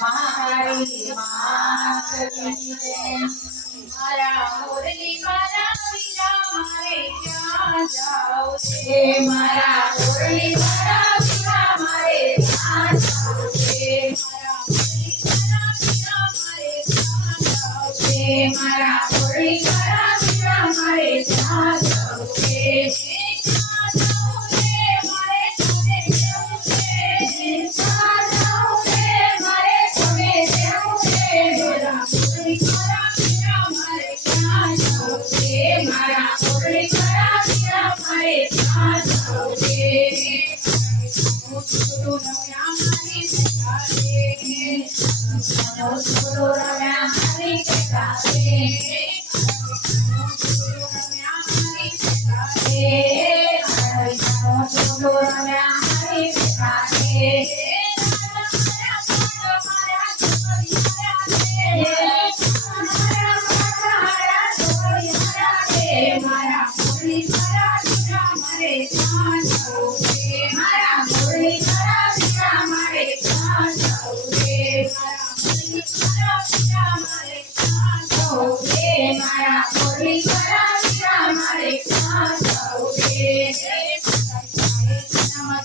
મહાકાળી મારા મુરલી મારા પિતા મારે ક્યાં જાઓ છે મારા મુરલી મારા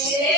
Yeah.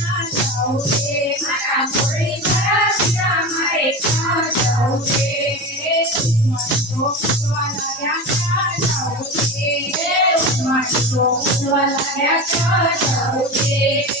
my soul, what I have done, I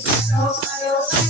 Thank you.